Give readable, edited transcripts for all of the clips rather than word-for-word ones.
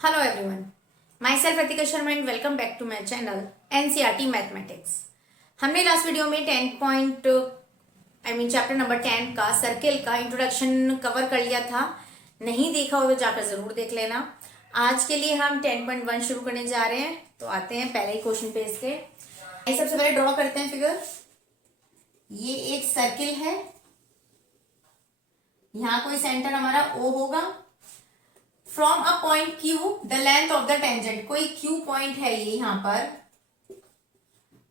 Hello everyone, myself Ritika Sharma and welcome back to my channel NCERT Mathematics। हमने last video में 10 chapter number 10 का circle का introduction cover कर लिया था। नहीं देखा हो तो जाकर जरूर देख लेना। आज के लिए हम 10.1 शुरू करने जा रहे हैं, तो आते हैं पहले ही क्वेश्चन पेज के। सबसे पहले ड्रॉ करते हैं फिगर। ये एक सर्किल है, यहाँ कोई सेंटर हमारा O होगा। From a point Q the length of the tangent, कोई Q पॉइंट है ये यहां पर,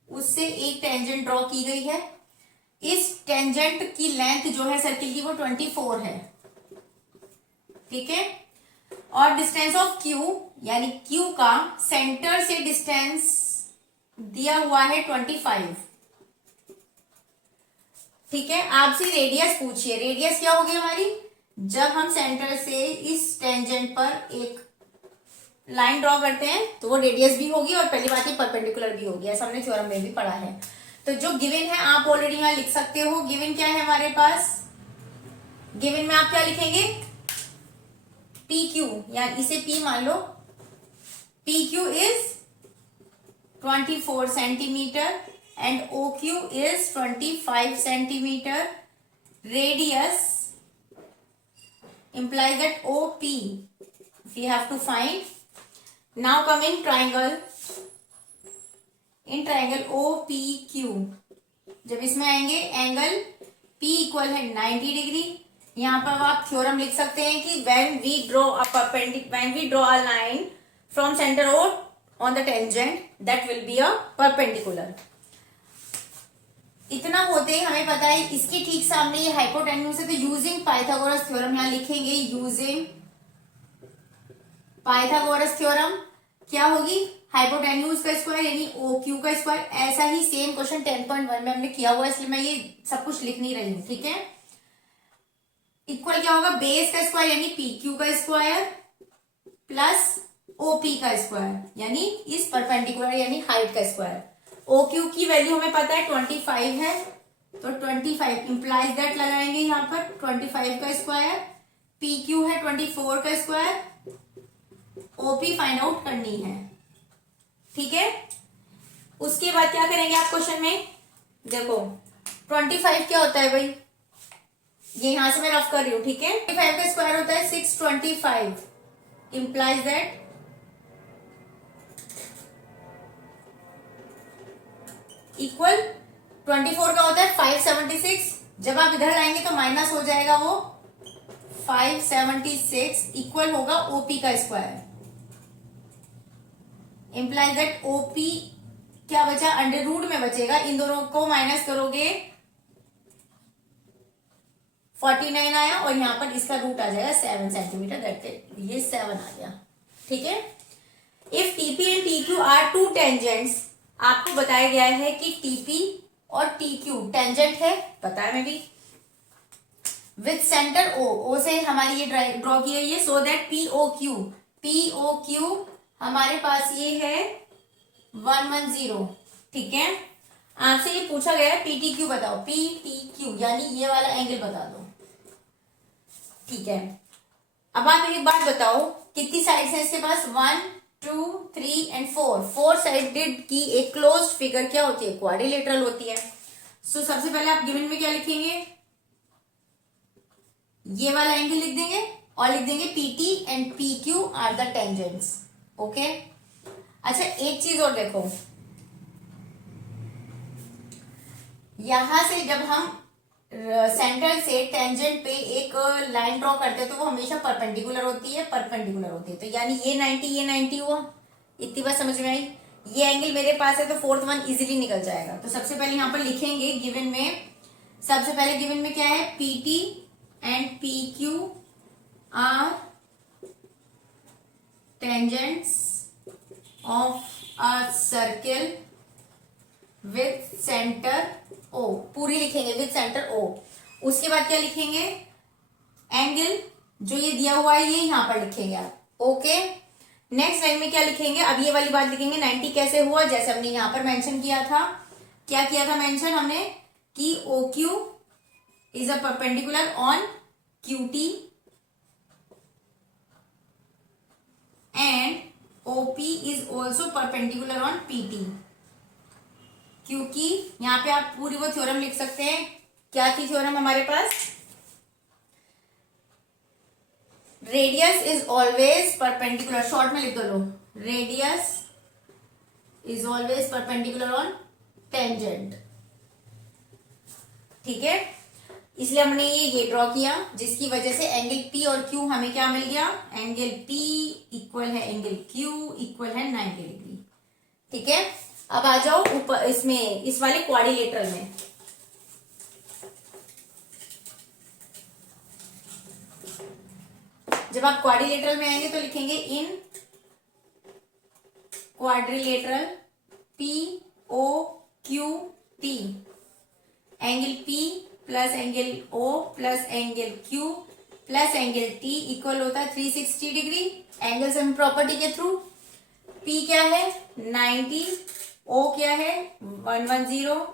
उससे एक टेंजेंट ड्रॉ की गई है। इस टेंजेंट की लेंथ जो है सर्किल की वो 24 है, ठीक है। और डिस्टेंस ऑफ Q यानी Q का सेंटर से डिस्टेंस दिया हुआ है 25, ठीक है। आपसे रेडियस पूछिए, रेडियस क्या होगी हमारी, जब हम सेंटर से इस टेंजेंट पर एक लाइन ड्रॉ करते हैं तो वो रेडियस भी होगी और पहली बात ये परपेंडिकुलर भी होगी, ऐसा हमने थ्योरम में भी पढ़ा है। तो जो गिवन है आप ऑलरेडी यहां लिख सकते हो। गिवन क्या है हमारे पास, गिवन में आप क्या लिखेंगे, पी क्यू, या इसे पी मान लो। P Q is 24 centimetre and O Q is 25 centimetre. Radius implies that OP we have to find. Now come in triangle. In triangle OPQ, जब इसमें आएंगे एंगल P इक्वल है 90 डिग्री। यहाँ पर आप थ्योरम लिख सकते हैं कि when we draw a line from center O on the tangent that will be a perpendicular। इतना होते ही हमें पता है इसके ठीक सामने ये हाइपोटेन्यूज है, तो यूजिंग पाइथागोरस थ्योरम यहां लिखेंगे। यूजिंग पाइथागोरस थ्योरम क्या होगी, हाइपोटेन्यूज का स्क्वायर यानी ओ क्यू का स्क्वायर। ऐसा ही सेम क्वेश्चन 10.1 में हमने किया हुआ है, इसलिए मैं ये सब कुछ लिख नहीं रही हूं, ठीक है। इक्वल क्या होगा, बेस का स्क्वायर यानी पी क्यू का स्क्वायर प्लस ओपी का स्क्वायर यानी इस परपेंडिकुलर यानी हाइट का स्क्वायर। ओ क्यू की वैल्यू हमें पता है 25 है, तो 25 इंप्लाइज दैट लगाएंगे यहां पर 25 का स्क्वायर। पी क्यू है 24 का स्क्वायर। ओपी फाइंड आउट करनी है, ठीक है। उसके बाद क्या करेंगे आप क्वेश्चन में, देखो 25 क्या होता है भाई, ये यहां से मैं रफ कर रही हूं, ठीक है। 25 का स्क्वायर होता है 625, इंप्लाइज दैट इक्वल 24 का होता है 576। जब आप इधर लाएंगे तो माइनस हो जाएगा वो 576 इक्वल होगा ओपी का स्क्वायर। इंप्लाइज दैट ओपी क्या बचा, अंडर रूट में बचेगा। इन दोनों को माइनस करोगे 49 आया और यहां पर इसका रूट आ जाएगा 7 सेंटीमीटर, दैट ये 7 आ गया, ठीक है। If TP and TQ are two tangents, आपको बताया गया है कि टीपी और टीक्यू टेंजेंट है, पता है मैं भी। विथ सेंटर ओ से हमारी ये ड्रॉ की गई है, सो दैट पीओक्यू हमारे पास ये है 110, ठीक है। आपसे ये पूछा गया है पीटीक्यू बताओ, पीटीक्यू यानी ये वाला एंगल बता दो, ठीक है। अब आप एक बात बताओ, कितनी साइड्स है इसके पास, 1 2 3 एंड 4 साइडेड की एक क्लोज्ड फिगर क्या होती है, क्वाड्रिलेटरल होती है। सो सबसे पहले आप गिवन में क्या लिखेंगे, ये वाला एंगल लिख देंगे और लिख देंगे PT and PQ are the tangents, okay. अच्छा एक चीज और देखो, यहां से जब हम सेंटर से टेंजेंट पे एक लाइन ड्रॉ करते हैं तो वो हमेशा परपेंडिकुलर होती है, तो यानी ये 90 हुआ। इतनी बात समझ में आई। ये एंगल मेरे पास है तो फोर्थ वन इजीली निकल जाएगा। तो सबसे पहले यहां पर लिखेंगे गिवन में, सबसे पहले गिवन में क्या है, PT and PQ are tangents of a circle with centre O, पूरी लिखेंगे विथ सेंटर ओ। उसके बाद क्या लिखेंगे, एंगल जो ये दिया हुआ है ये यहां पर लिखेंगे आप, ओके। नेक्स्ट लाइन में क्या लिखेंगे, अब ये वाली बात लिखेंगे 90 कैसे हुआ, जैसे हमने यहां पर मेंशन किया था। क्या किया था मेंशन हमने, कि O Q is a perpendicular on Q T and OP is also perpendicular on PT, क्योंकि यहाँ पे आप पूरी वो थ्योरम लिख सकते हैं। क्या थी थ्योरम हमारे पास? Radius is always perpendicular, short में लिख दो लो, radius is always perpendicular on tangent. ठीक है, इसलिए हमने ये ड्रॉ किया, जिसकी वजह से एंगल पी और क्यू हमें क्या मिल गया? एंगल पी इक्वल है एंगल क्यू इक्वल है 90 डिग्री। ठीक है, अब आ जाओ ऊपर इसमें, इस वाले क्वाड्रिलेटरल में। जब आप क्वाड्रिलेटरल में आएंगे तो लिखेंगे in quadrilateral P O Q T, angle P plus angle O plus angle Q plus angle T equal होता है 360 डिग्री एंगल सम प्रॉपर्टी के थ्रू। पी क्या है? 90, ओ क्या है? 110,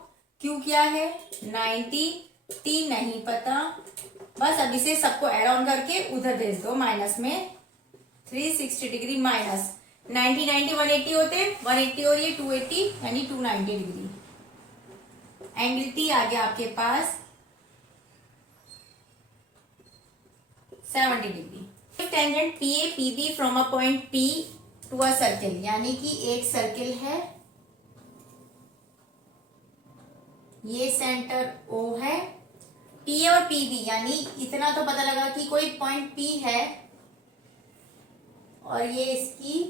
क्यू क्या है? 90, टी नहीं पता, बस अब इसे सबको एड ऑन करके उधर भेज दो माइनस में। 360 डिग्री माइनस 90 90 180 होते, 180 और ये 280 यानी 290 डिग्री। एंगल टी आ गया आपके पास 70 degree. Tangent P A P B from a point P to a circle, यानी कि एक सर्किल है, ये सेंटर ओ है, पी ए और पी बी, यानी इतना तो पता लगा कि कोई पॉइंट पी है और ये इसकी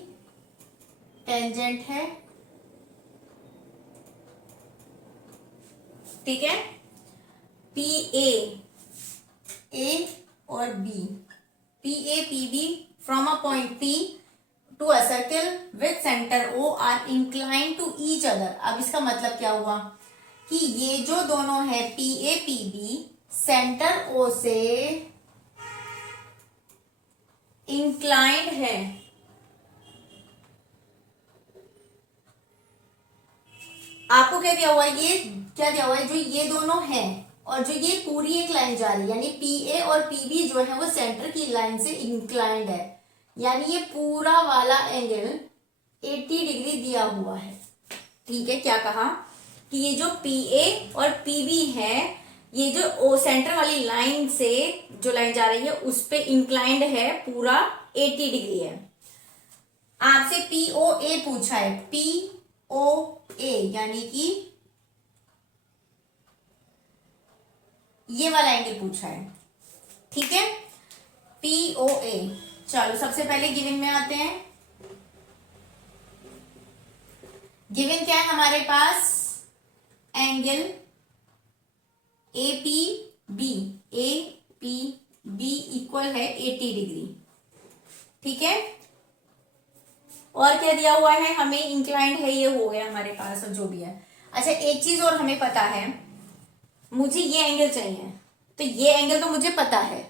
टेंजेंट है। ठीक है, पी ए और B, P A P B from a point P to a circle with centre O are incline to each other. अब इसका मतलब क्या हुआ कि ये जो दोनों है P A P B centre O से इंक्लाइंड है। आपको क्या दिया हुआ है? ये क्या दिया हुआ है? जो ये दोनों हैं और जो ये पूरी एक लाइन जा रही है, यानी पी ए और पी बी जो है वो सेंटर की लाइन से इंक्लाइंड है, यानी ये पूरा वाला एंगल 80 डिग्री दिया हुआ है। ठीक है, क्या कहा कि ये जो पी ए और पी बी है, ये जो ओ सेंटर वाली लाइन से जो लाइन जा रही है उस पे इंक्लाइंड है, पूरा 80 डिग्री है। आपसे पी ओ ए पूछा है, पी ओ ए यानी कि ये वाला एंगल पूछा है। ठीक है, पी ओ ए। चलो सबसे पहले गिवन में आते हैं। गिवन क्या है हमारे पास? Angle A P B equal है 80 डिग्री। ठीक है, और क्या दिया हुआ है हमें? इंक्लाइंड है, ये हो गया हमारे पास, और जो भी है। अच्छा, एक चीज और हमें पता है, मुझे ये एंगल चाहिए, तो ये एंगल तो मुझे पता है।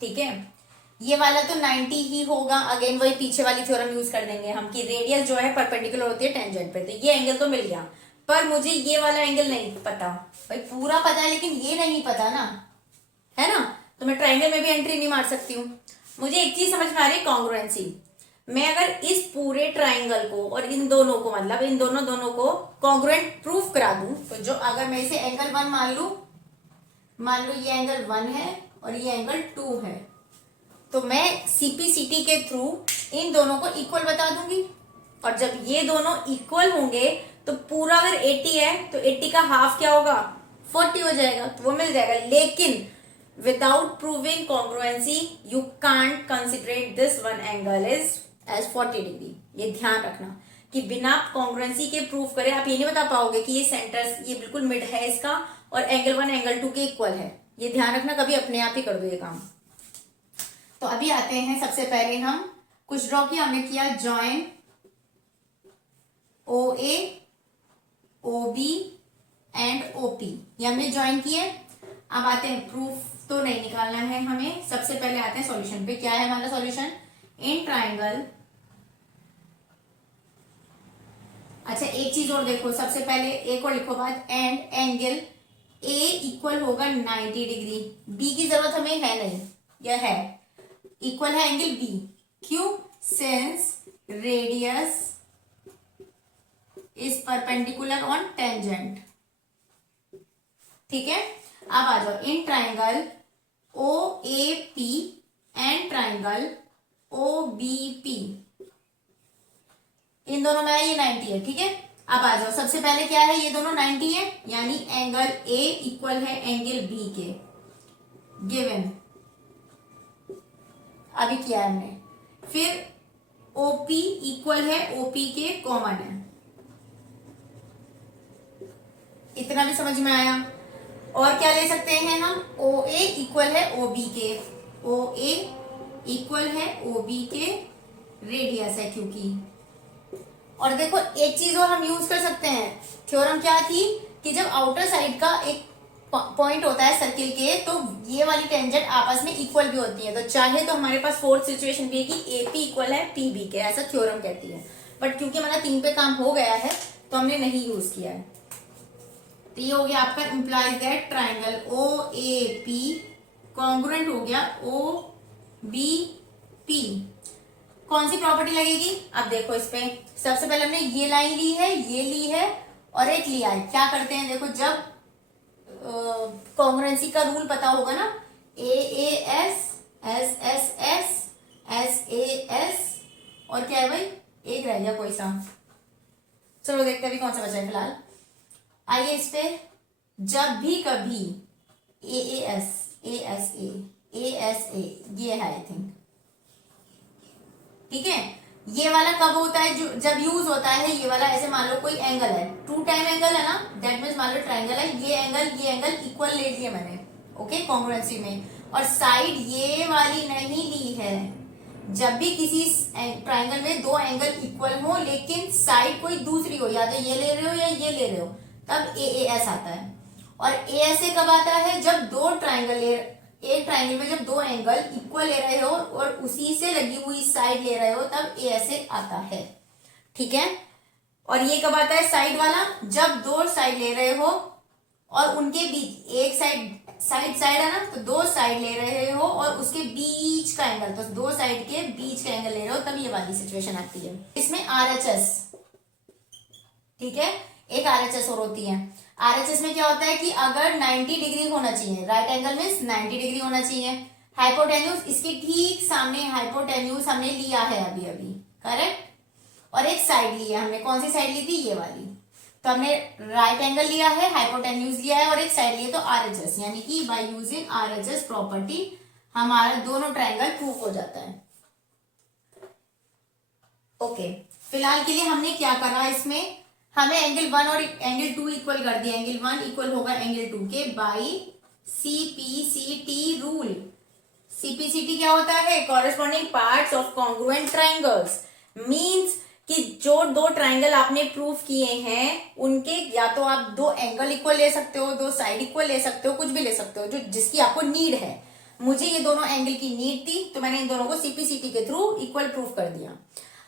ठीक है, ये वाला तो 90 ही होगा। अगेन वही पीछे वाली थ्योरम यूज कर देंगे हम कि रेडियस जो है परपेंडिकुलर होती है टेंजेंट पे, तो ये एंगल तो मिल गया, पर मुझे ये वाला एंगल नहीं पता। भाई पूरा पता है लेकिन ये नहीं पता ना, है ना? तो मैं ट्राइंगल में भी एंट्री नहीं मार सकती हूँ। मुझे एक चीज समझ में आ रही है, कॉन्ग्रुएंसी। मैं अगर इस पूरे ट्राइंगल को और इन दोनों को, मतलब इन दोनों को कॉन्ग्रुएंट प्रूफ करा दूं, तो जो अगर मैं इसे एंगल 1 मान लू ये एंगल 1 है और ये एंगल 2 है, तो मैं सीपीसीटी के थ्रू इन दोनों को इक्वल बता दूंगी। और जब ये दोनों इक्वल होंगे तो पूरा अगर 80 है तो 80 का हाफ क्या होगा? 40 हो जाएगा, तो वो मिल जाएगा। लेकिन without proving congruency you can't considerate this one angle is as 40 degree. ये ध्यान रखना कि बिना कॉन्ग्रुएंसी के प्रूफ करे आप ये नहीं बता पाओगे कि ये सेंटर, ये बिल्कुल मिड है इसका और एंगल 1 एंगल 2 के इक्वल है। ये ध्यान रखना, कभी अपने आप ही कर दो ये काम। तो अभी आते हैं, सबसे पहले हम कुछ ड्रॉ किया, हमने किया join O A O B and O P, ये हमने ज्वाइन किए। अब आते हैं, प्रूफ तो नहीं निकालना है हमें, सबसे पहले आते हैं सॉल्यूशन पे। क्या है हमारा सॉल्यूशन? In triangle. अच्छा एक चीज और देखो, सबसे पहले एक और लिखो बात, एंड एंगल ए इक्वल होगा 90 डिग्री। बी की जरूरत हमें है नहीं, यह है इक्वल है एंगल बी। क्यों? Since radius is perpendicular on tangent. ठीक है, अब आ जाओ in triangle O A P and triangle O B P, इन दोनों में ये 90 है। ठीक है, अब आ जाओ, सबसे पहले क्या है, ये दोनों 90 है, यानी एंगल ए इक्वल है एंगल बी के, गिवन अभी किया है हमने। फिर ओपी इक्वल है ओपी के, कॉमन है, इतना भी समझ में आया। और क्या ले सकते हैं हम, ओ ए इक्वल है ओ बी के, ओ ए इक्वल है ओ बी के, रेडियस है क्योंकि। और देखो एक चीज और हम यूज कर सकते हैं, थ्योरम क्या थी कि जब आउटर साइड का एक पॉइंट होता है सर्किल के, तो ये वाली टेंजेंट आपस में इक्वल भी होती है, तो चाहे तो हमारे पास फोर्थ सिचुएशन भी है कि एपी इक्वल है पीबी के, ऐसा थ्योरम कहती है। बट क्योंकि हमारा 3 पे काम हो गया है तो हमने नहीं यूज किया है। तो ये हो गया आपका implies that triangle O A P congruent हो गया ओ बी पी। कौन सी प्रॉपर्टी लगेगी, अब देखो इस पे सबसे पहले हमने ये लाइन ली है, ये ली है और एक लिया है। क्या करते हैं, देखो जब कॉन्ग्रुएंसी का रूल पता होगा ना, A A S S S S S A S, और क्या है भाई, एक रह गया कोई सा, चलो देखते हैं अभी कौन सा बचा है फिलहाल। आइए इस पे, जब भी कभी A A S A S A S A, ये है आई थिंक। ठीक है, ये वाला कब होता है, जो जब यूज होता है ये वाला, ऐसे मान लो कोई एंगल है, 2 टाइम एंगल है ना, दैट मीन्स मान लो ट्राइंगल है, ये एंगल इक्वल ले लिया मैंने, ओके, कॉन्ग्रुएंसी में, और साइड ये वाली नहीं ली है। जब भी किसी ट्राइंगल में 2 एंगल इक्वल हो लेकिन साइड कोई दूसरी हो, या तो ये ले रहे हो या ये ले रहे हो, तब ए एस आता है। और ए एस ए कब आता है, जब एक ट्राइंगल में जब 2 एंगल इक्वल ले रहे हो और उसी से लगी हुई साइड ले रहे हो, तब ए एस ए आता है। ठीक है, और ये कब आता है साइड वाला, जब 2 साइड ले रहे हो और उनके बीच एक साइड है ना, तो 2 साइड ले रहे हो और उसके बीच का एंगल, तो 2 साइड के बीच का एंगल ले रहे हो, तब ये वाली सिचुएशन आती है। इसमें आरएचएस, ठीक है, एक आरएचएस और होती है। आरएचएस में क्या होता है कि अगर 90 डिग्री होना चाहिए, राइट एंगल मीन्स 90 डिग्री होना चाहिए, हाइपोटेन्यूज इसके ठीक सामने, हाइपोटेन्यूज हमने लिया है अभी अभी, करेक्ट, और एक साइड लिया हमने, कौन सी साइड ली थी, ये वाली, तो हमने राइट एंगल लिया है, हाइपोटेन्यूज लिया है और एक साइड लिया, तो आरएचएस, यानी कि बाय यूजिंग आरएचएस प्रॉपर्टी हमारा दोनों ट्राइंगल प्रूफ हो जाता है। ओके, फिलहाल के लिए हमने क्या करा, इसमें हमें एंगल 1 और एंगल 2 इक्वल कर दिया, एंगल 1 इक्वल होगा एंगल 2 के बाई सीपीसीटी रूल। सीपीसीटी क्या होता है, corresponding parts of congruent triangles, means कि जो 2 ट्राइंगल आपने प्रूफ किए हैं उनके या तो आप 2 एंगल इक्वल ले सकते हो, 2 साइड इक्वल ले सकते हो, कुछ भी ले सकते हो जो जिसकी आपको नीड है। मुझे ये दोनों एंगल की नीड थी तो मैंने इन दोनों को सीपीसीटी के थ्रू इक्वल प्रूफ कर दिया।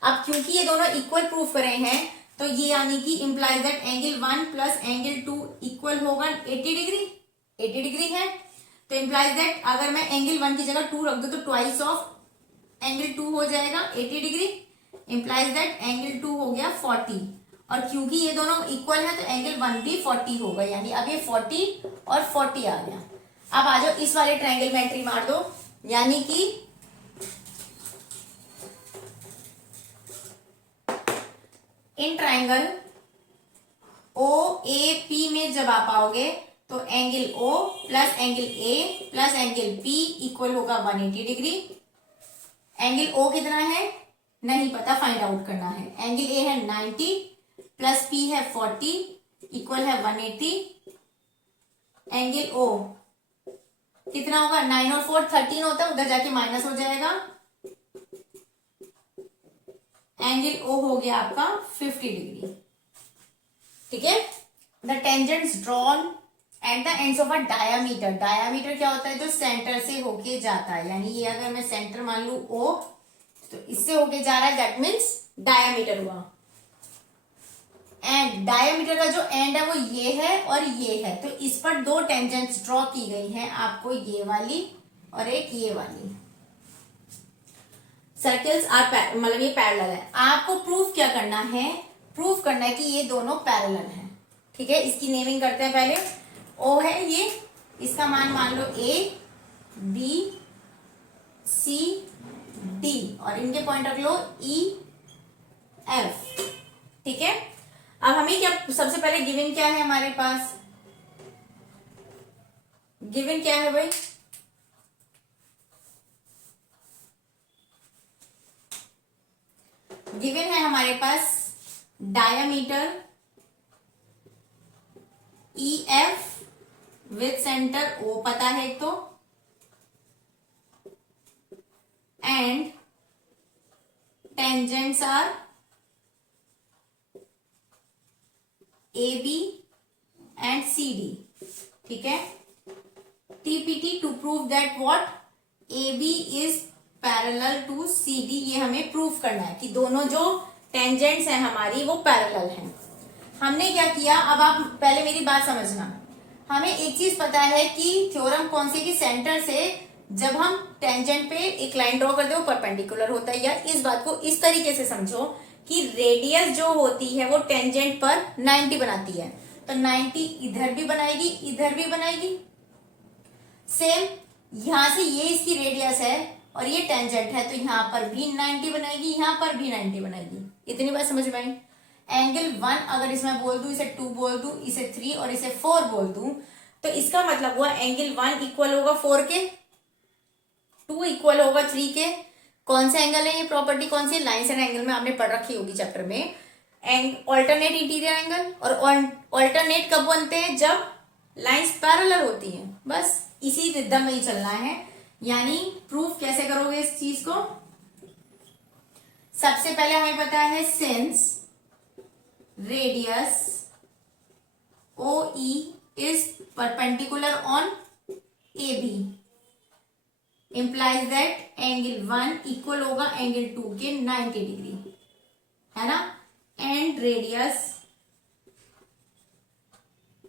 अब क्योंकि ये दोनों इक्वल प्रूफ करे हैं, तो ये यानी कि implies that angle 1 plus angle 2 equal होगा 80 डिग्री, 80 डिग्री है, तो इंप्लाइज दैट अगर मैं एंगल 1 की जगह 2 रख दूं तो ट्वाइस ऑफ एंगल 2 हो जाएगा 80 डिग्री, इंप्लाइज दैट एंगल 2 हो गया 40, और क्योंकि ये दोनों इक्वल है तो एंगल 1 भी 40 होगा, यानी अब ये 40 और 40 आ गया। अब आ जाओ इस वाले ट्राइंगल में एंट्री मार दो, यानी कि इन ट्राइंगल ओ ए पी में जब आप आओगे तो angle O plus angle A plus angle P equal होगा 180 डिग्री। एंगल ओ कितना है नहीं पता, फाइंड आउट करना है। एंगल ए है 90 प्लस पी है 40 इक्वल है 180। एंगल ओ कितना होगा, 9 और 4 13 होता है, उधर जाके माइनस हो जाएगा। एंगल ओ हो गया आपका 50 डिग्री। ठीक है, the tangents drawn at the ends of a diameter. Diameter क्या होता है, जो सेंटर से होके जाता है, यानी ये अगर मैं सेंटर मान लू ओ, तो इससे होके जा रहा है, दैट मीन्स डायामीटर हुआ। एंड डायामीटर का जो एंड है वो ये है और ये है, तो इस पर 2 टेंजेंट्स ड्रॉ की गई हैं आपको, ये वाली और एक ये वाली। सर्कल्स आर मतलब ये पैरेलल है। आपको प्रूफ क्या करना है, प्रूफ करना है कि ये दोनों पैरेलल हैं। ठीक है, इसकी नेमिंग करते हैं पहले। ओ है ये, इसका मान लो ए बी सी डी और इनके पॉइंट रख लो ई एफ। ठीक है, अब हमें क्या, सबसे पहले गिवन क्या है हमारे पास, गिवन क्या है भाई, गिवन है हमारे पास diameter E F with centre O पता है तो, and tangents are A B and C D. ठीक है, TPT to prove that what A B is parallel to C D, ये हमें प्रूफ करना है कि दोनों जो टेंजेंट्स हैं हमारी वो पैरेलल हैं। हमने क्या किया, अब आप पहले मेरी बात समझना, हमें एक चीज पता है कि थ्योरम कौन सी, कि सेंटर से जब हम टेंजेंट पे एक लाइन ड्रॉ करते हो परपेंडिकुलर होता है। या इस बात को इस तरीके से समझो कि रेडियस जो होती है वो टेंजेंट पर 90 बनाती है, तो 90 इधर भी बनाएगी इधर भी बनाएगी। सेम यहां से ये इसकी रेडियस है और ये टेंजेंट है, तो यहां पर भी 90 बनाएगी, यहां पर भी 90 बनाएगी। इतनी बात समझ में आई। एंगल 1 अगर इसमें बोल दूं, इसे 2 बोल दूं, इसे 3 और इसे 4 बोल दूं, तो इसका मतलब हुआ एंगल 1 इक्वल होगा 4 के, 2 इक्वल होगा 3 के। कौन सा एंगल है ये, प्रॉपर्टी कौन सी है, लाइन्स एंड एंगल में आपने पढ़ रखी होगी चैप्टर में। ऑल्टरनेट इंटीरियर एंगल, और ऑल्टरनेट कब बनते हैं, जब लाइन्स पैरेलल होती हैं। बस इसी रिदम में ही चलना है। यानी प्रूफ कैसे करोगे इस चीज को, सबसे पहले हमें पता है since radius O E is perpendicular on A B implies that angle 1 equal होगा एंगल 2 के 90 डिग्री, है ना। And radius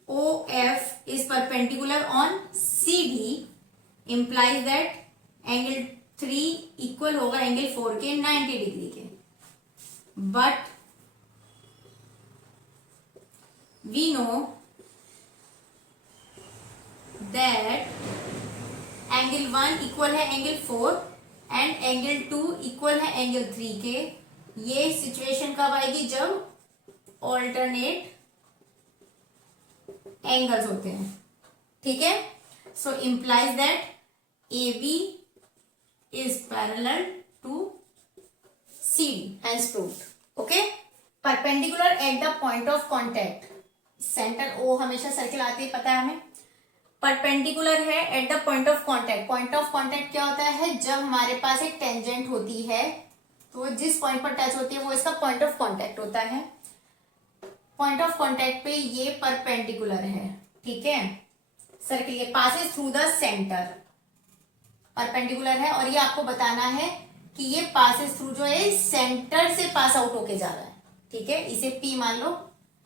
O F is perpendicular on C D implies that angle 3 equal होगा एंगल 4 के 90 डिग्री के। But we know that angle 1 equal है angle 4 and angle 2 equal है angle 3 के। ये सिचुएशन कब आएगी, जब ऑल्टरनेट एंगल्स होते हैं। ठीक है, so implies that A B is parallel to C D, hence proved. Okay, perpendicular at the point of contact, centre O हमेशा सर्किल आती है, पता है हमें। परपेंडिकुलर है at the point of contact. Point of contact क्या होता है, जब हमारे पास एक टेंजेंट होती है तो जिस पॉइंट पर टच होती है वो इसका पॉइंट ऑफ कांटेक्ट होता है। पॉइंट ऑफ कांटेक्ट पे ये परपेंडिकुलर है। ठीक है, सर्किल ये passes through the centre, perpendicular है और ये आपको बताना है कि ये पासेस थ्रू जो है सेंटर से पास आउट होके जा रहा है। ठीक है, इसे P मान लो,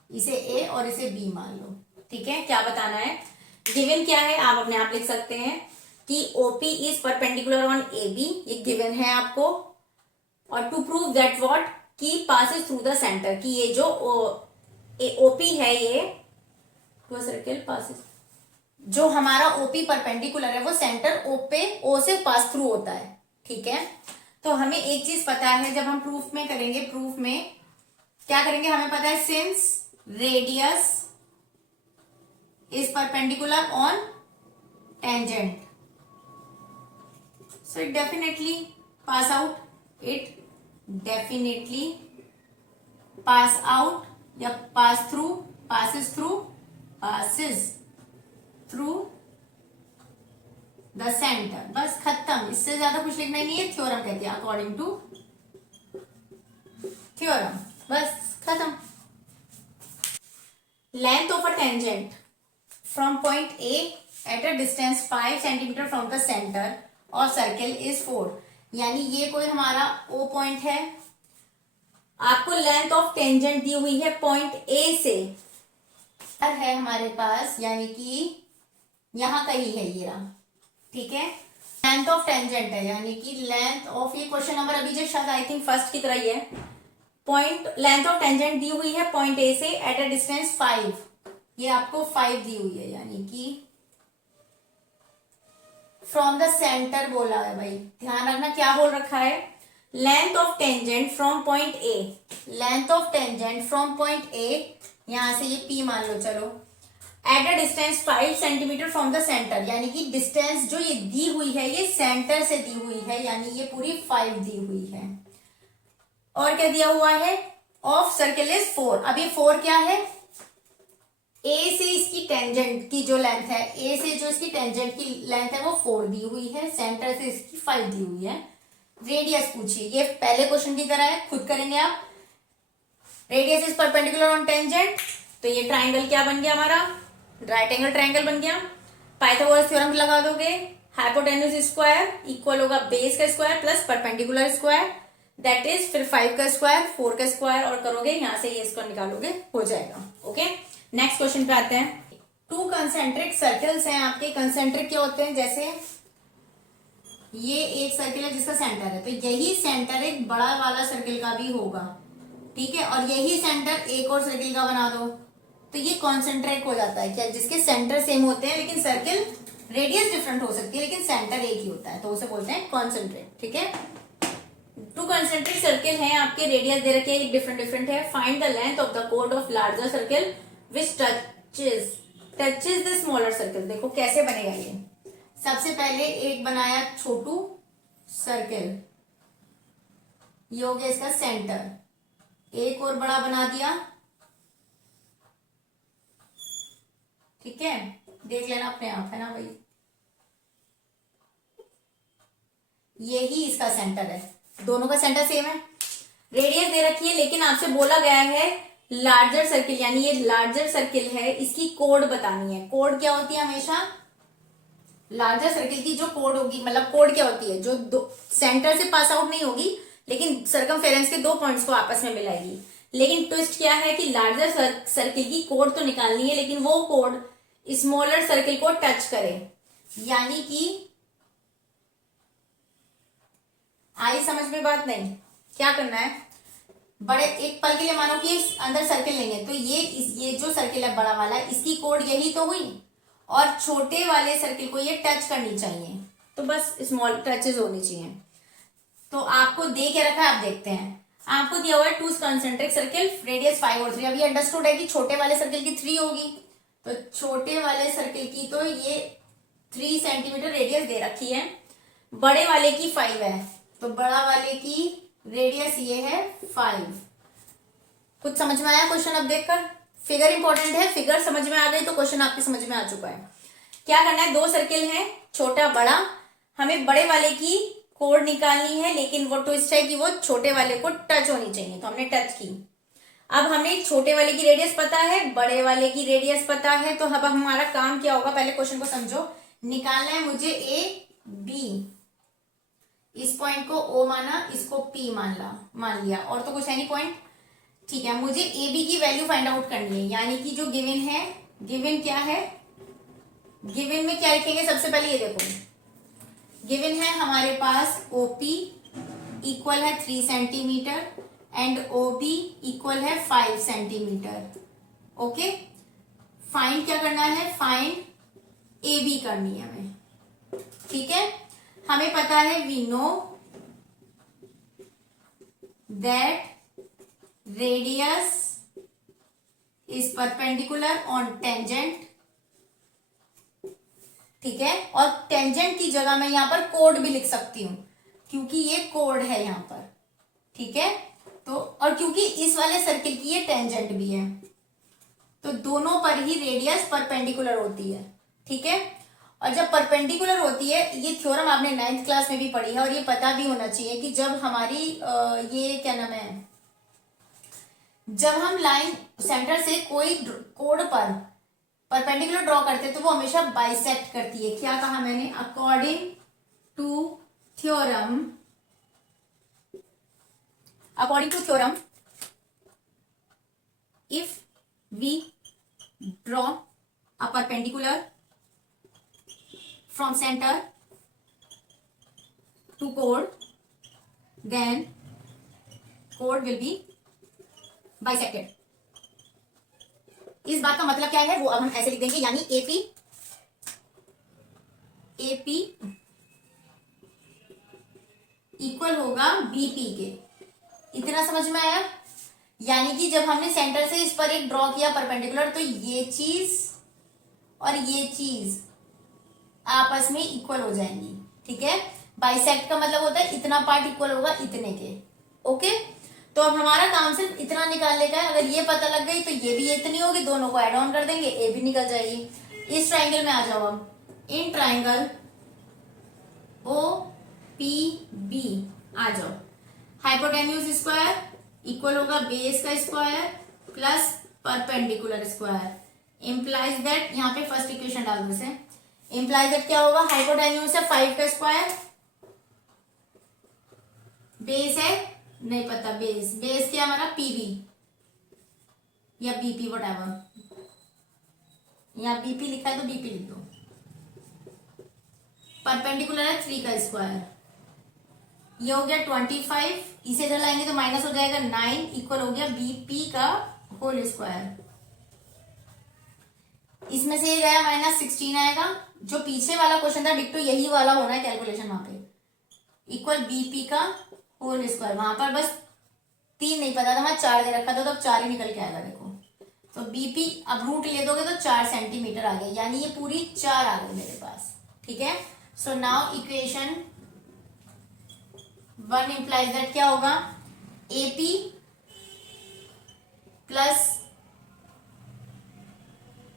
इसे A और इसे B मान लो। ठीक है, क्या बताना है, गिवन क्या है आप अपने आप लिख सकते हैं कि OP is perpendicular on AB, ये गिवन है आपको। और टू प्रूव दैट व्हाट, कि पासेस थ्रू द सेंटर, कि ये जो OP है ये टू सर्किल पासेस, जो हमारा OP परपेंडिकुलर है वो सेंटर O से पास थ्रू होता है। ठीक है, तो हमें एक चीज पता है, जब हम प्रूफ में करेंगे, प्रूफ में क्या करेंगे, हमें पता है since radius is perpendicular on tangent, so it definitely pass out, it definitely pass out या pass through, passes through the center। बस खत्म, इससे ज्यादा कुछ लिखना ही नहीं है। थ्योरम कहते हैं अकॉर्डिंग टू थ्योरम, बस खत्म। Length of a tangent from point A at a distance 5 centimeter from the center of circle is 4, यानी ये कोई हमारा O पॉइंट है, आपको लेंथ ऑफ टेंजेंट दी हुई है पॉइंट A से है हमारे पास, यानी कि यहां कहीं है ये रहा। ठीक है, लेंथ ऑफ टेंजेंट है, यानी कि लेंथ ऑफ, ये क्वेश्चन नंबर अभी जो शायद आई थिंक फर्स्ट की तरह ही है। पॉइंट लेंथ ऑफ टेंजेंट दी हुई है पॉइंट ए से एट अ डिस्टेंस 5, ये आपको 5 दी हुई है, यानी कि फ्रॉम द सेंटर बोला है भाई, ध्यान रखना क्या बोल रखा है, length of tangent from point A, length of tangent from point A, यहां से ये पी मान लो चलो, at a distance 5 centimetre from the centre, यानी कि डिस्टेंस जो ये दी हुई है ये सेंटर से दी हुई है, यानी ये पूरी 5 दी हुई है। और क्या दिया हुआ है, ऑफ सर्किल इज 4, अब ये 4 क्या है, ए से इसकी टेंजेंट की जो लेंथ है, ए से जो इसकी टेंजेंट की लेंथ है वो 4 दी हुई है, सेंटर से इसकी 5 दी हुई है। रेडियस पूछिए, ये पहले क्वेश्चन की तरह है, खुद करेंगे आप। Radius is perpendicular on tangent, तो ये ट्राइंगल क्या बन गया हमारा, राइट एंगल ट्राइंगल बन गया। पाइथागोरस थ्योरम लगा दोगे, हाइपोटेन्यूज स्क्वायर इक्वल होगा बेस का square plus perpendicular square, that is फिर 5 का स्क्वायर 4 का स्क्वायर, और करोगे यहां से ये स्क्वायर निकालोगे, हो जाएगा। ओके, नेक्स्ट क्वेश्चन पे आते हैं। 2 कंसेंट्रिक सर्कल्स हैं आपके। कंसेंट्रिक क्या होते हैं, जैसे ये एक सर्किल है जिसका सेंटर है, तो यही सेंटर एक बड़ा वाला सर्किल का भी होगा, ठीक है, और यही सेंटर एक और सर्किल का बना दो, तो ये कॉन्सेंट्रिक हो जाता है क्या, जिसके सेंटर सेम होते हैं लेकिन सर्किल रेडियस डिफरेंट हो सकती है लेकिन सेंटर एक ही होता है, तो उसे बोलते हैं कॉन्सेंट्रिक। ठीक है, 2 कंसेंट्रिक सर्किल हैं आपके, रेडियस दे रखी है, डिफरेंट डिफरेंट है। Find the length of the code of larger circle which touches the smaller circle. देखो कैसे बनेगा ये, सबसे पहले एक बनाया छोटू सर्किल, ये हो गया इसका सेंटर, एक और बड़ा बना दिया, ठीक है, देख लेना अपने आप, है ना भाई, यही इसका सेंटर है, दोनों का सेंटर सेम है। रेडियस दे रखी है लेकिन आपसे बोला गया है लार्जर सर्किल, यानी ये लार्जर सर्किल है, इसकी कोड बतानी है। कोड क्या होती है, हमेशा लार्जर सर्किल की जो कोड होगी, मतलब कोड क्या होती है, जो सेंटर से पास आउट नहीं होगी लेकिन सरकमफेरेंस के 2 पॉइंट्स को आपस में मिलाएगी। लेकिन ट्विस्ट क्या है कि लार्जर सर्किल की कोड तो निकालनी है लेकिन वो कोड स्मॉलर सर्किल को टच करे, यानी कि आई समझ में बात, नहीं क्या करना है, बड़े एक पल के लिए मानो कि अंदर सर्किल लेंगे, तो ये जो सर्किल है बड़ा वाला, इसकी कोड यही तो हुई, और छोटे वाले सर्किल को ये टच करनी चाहिए, तो बस स्मॉल टचेस होनी चाहिए। तो आपको दे के रखा है, आप देखते हैं, आपको दिया हुआ है 2 कंसेंट्रिक सर्किल, रेडियस 5 और 3। अभी अंडरस्टूड है कि छोटे वाले सर्किल की 3 होगी, तो छोटे वाले सर्किल की तो ये 3 सेंटीमीटर रेडियस दे रखी है, बड़े वाले की 5 है, तो बड़ा वाले की रेडियस ये है 5। कुछ समझ में आया क्वेश्चन, अब देखकर, फिगर इंपॉर्टेंट है, फिगर समझ में आ गई तो क्वेश्चन आपके समझ में आ चुका है। क्या करना है, 2 सर्किल है, छोटा बड़ा, हमें बड़े वाले की कोड निकालनी है, लेकिन वो ट्विस्ट है कि वो छोटे वाले को टच होनी चाहिए, तो हमने टच की। अब हमें छोटे वाले की रेडियस पता है, बड़े वाले की रेडियस पता है, तो अब हमारा काम क्या होगा, पहले क्वेश्चन को समझो। निकालना है मुझे ए बी, इस पॉइंट को ओ माना, इसको पी मान लिया, और तो कुछ है नहीं पॉइंट, ठीक है। मुझे ए बी की वैल्यू फाइंड आउट करनी है, यानी कि जो गिवन है, गिवन क्या है, गिवन में क्या लिखेंगे, सबसे पहले ये देखो, गिवन है हमारे पास ओपी इक्वल है 3 सेंटीमीटर एंड ओबी इक्वल है 5 सेंटीमीटर। ओके, फाइंड क्या करना है, फाइंड ए बी करनी है हमें, ठीक है। हमें पता है, we know that radius is perpendicular on tangent, ठीक है, और टेंजेंट की जगह मैं यहां पर कोड भी लिख सकती हूं क्योंकि ये कोड है यहां पर, ठीक है। तो और क्योंकि इस वाले सर्किल की ये टेंजेंट भी है, तो दोनों पर ही रेडियस परपेंडिकुलर होती है, ठीक है। और जब परपेंडिकुलर होती है, ये थ्योरम आपने 9th क्लास में भी पढ़ी है, और ये पता भी होना चाहिए कि जब हमारी ये क्या नाम है, जब हम लाइन सेंटर से कोई कोड पर परपेंडिकुलर ड्रॉ करते हैं तो वो हमेशा बाइसेक्ट करती है। क्या कहा मैंने, according to theorem, if we draw a perpendicular from centre to कोड, देन कोड विल बी बाइसेक्टेड। इस बात का मतलब क्या है वो अब हम ऐसे लिख देंगे, यानी एपी इक्वल होगा बीपी के। इतना समझ में आया? यानी कि जब हमने सेंटर से इस पर एक ड्रॉ किया परपेंडिकुलर, तो ये चीज और ये चीज आपस में इक्वल हो जाएंगी, ठीक है। बाइसेक्ट का मतलब होता है इतना पार्ट इक्वल होगा इतने के, ओके। तो अब हमारा काम सिर्फ इतना निकालने का है। अगर ये पता लग गई तो ये भी इतनी होगी, दोनों को ऐड ऑन कर देंगे, ए भी निकल जाएगी। इस ट्राइंगल में आ जाओ अब, in triangle O P B आ जाओ। हाइपोटेन्यूज स्क्वायर इक्वल होगा बेस का square plus perpendicular square. Implies that, यहाँ पे फर्स्ट इक्वेशन डाल दो से, इम्प्लाइज दैट क्या होगा, हाइपोटेन्यूज है 5 का स्क्वायर, बेस है नहीं पता, बेस क्या हमारा पीबी या बीपी वट एवर, यहाँ बीपी लिखा है तो बीपी लिख दो। परपेंडिकुलर है 3 का स्क्वायर, ये हो गया 25, इसे इधर लाएंगे तो माइनस हो जाएगा 9, इक्वल हो गया बीपी का होल स्क्वायर। इसमें से ये गया माइनस 16 आएगा। जो पीछे वाला क्वेश्चन था डिक्टो यही वाला होना है कैलकुलेशन वहां पे, इक्वल बीपी का होल स्क्वायर। वहां पर बस 3 नहीं पता था, मैं 4 दे रखा था, तो अब 4 ही निकल के आएगा। देखो तो बीपी अब रूट ले दोगे तो 4 सेंटीमीटर आ गया, यानी ये पूरी 4 आ गई मेरे पास, ठीक है। So now equation 1 implies that क्या होगा, एपी प्लस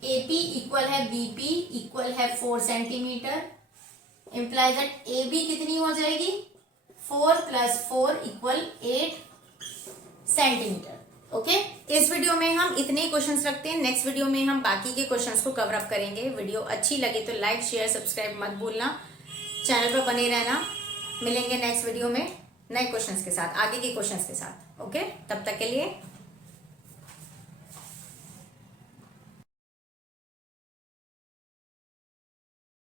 एपी इक्वल है बीपी इक्वल है 4 centimetre. Implies that A B कितनी हो जाएगी, 4 + 4 इक्वल 8 सेंटीमीटर, ओके। इस वीडियो में हम इतने क्वेश्चंस रखते हैं, नेक्स्ट वीडियो में हम बाकी के क्वेश्चंस को कवर अप करेंगे। वीडियो अच्छी लगे तो लाइक शेयर सब्सक्राइब मत भूलना, चैनल पर बने रहना। मिलेंगे नेक्स्ट वीडियो में नए क्वेश्चंस के साथ, आगे के क्वेश्चंस के साथ, ओके। तब तक के लिए